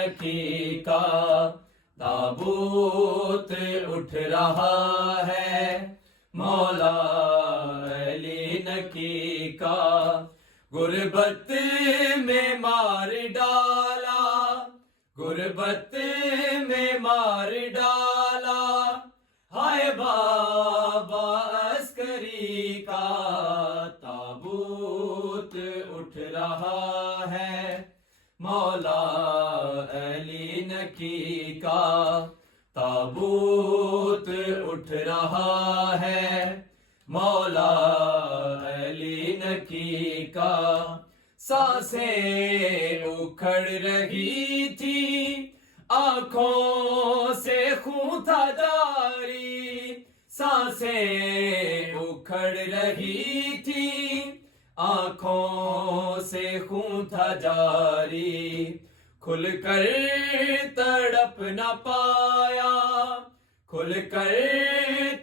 نکی کا تابوت اٹھ رہا ہے، مولا علی نکی کا غربت میں مار ڈالا، غربت میں مار ڈالا، ہائے بابا عسکری کا تابوت اٹھ رہا ہے، مولا علی نکی کا تابوت اٹھ رہا ہے، مولا علی نکی کا سانسیں اکھڑ رہی تھی، آنکھوں سے خون تھا جاری، سانسیں اکھڑ رہی تھی، آنکھوں سے خون تھا جاری، کھل کر تڑپ نہ پایا، کھل کر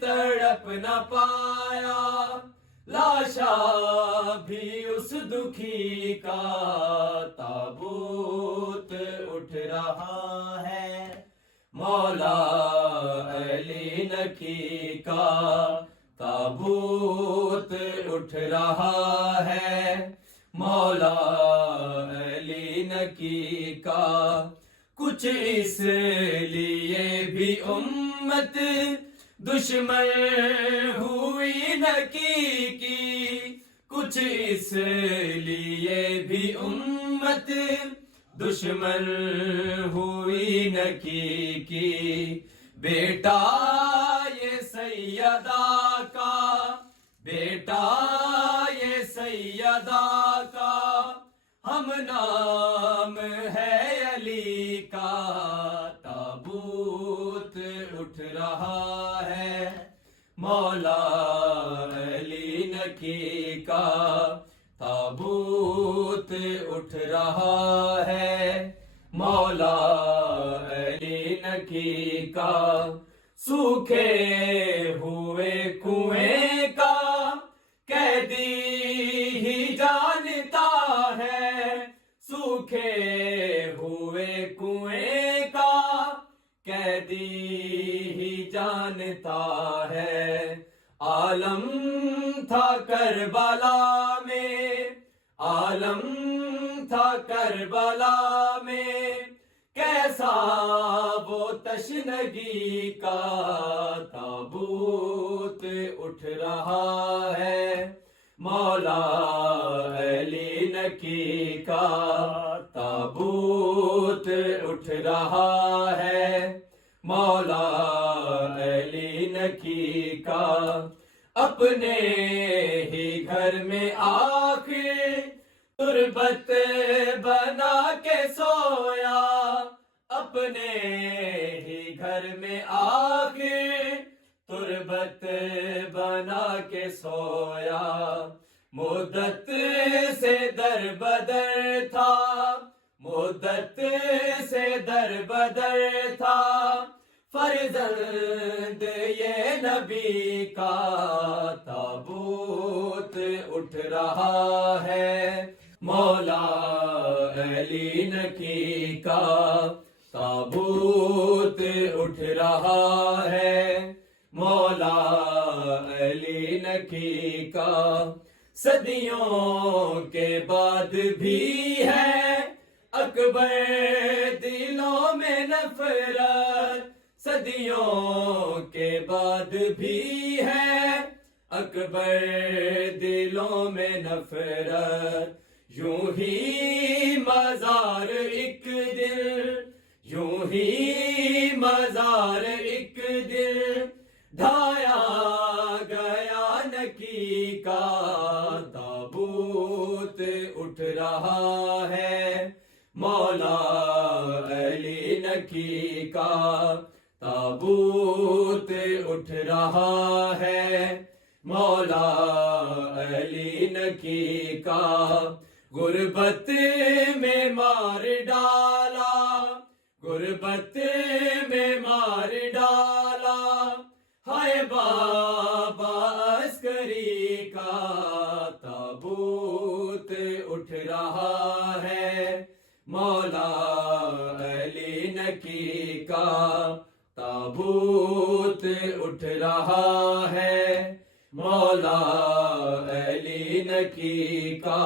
تڑپ نہ پایا، لاشا بھی اس دکھی کا تابوت اٹھ رہا ہے، مولا علی نکی کا تابوت اٹھ رہا ہے، مولا علی نکی کا کچھ اس لیے بھی امت دشمن ہوئی نکی کی، کچھ اس لیے بھی امت دشمن ہوئی نکی کی، بیٹا یہ سیدہ کا، بیٹا یہ سیدہ کا، ہم نام ہے علی کا تابوت اٹھ رہا ہے، مولا علی نکی کا تابوت اٹھ رہا ہے، مولا علی نکی کا سوکھے ہوئے کنویں کا قیدی ہی جانتا ہے، سوکھے ہوئے کنویں کا قیدی ہی جانتا ہے، عالم تھا کربلا میں، عالم تھا کربلا میں، کیسا وہ تشنگی کا تابوت اٹھ رہا ہے، مولا علی نکی کا تابوت اٹھ رہا ہے، مولا علی نکی کا اپنے ہی گھر میں آخر تربت بنا کے سویا، اپنے ہی گھر میں آخر تربت بنا کے سویا، مدت سے در بدر تھا، مدت سے در بدر تھا، فرزند یہ نبی کا تابوت اٹھ رہا ہے، مولا علی نکی کا تابوت اٹھ رہا ہے، مولا علی نکی کا صدیوں کے بعد بھی ہے اکبر دلوں میں نفرت، صدیوں کے بعد بھی ہے اکبر دلوں میں نفرت، یوں ہی مزار ایک دن، یوں ہی مزار ایک دن ڈھایا گیا نکی کا تابوت اٹھ رہا ہے، مولا علی نکی کا تابوت اٹھ رہا ہے، مولا علی نکی کا غربت میں مار ڈالا، غربت میں مار ڈالا، ہائے بابا عسکری کا تابوت اٹھ رہا ہے، مولا علی کا تابوت اٹھ رہا ہے مولا علی نکی کا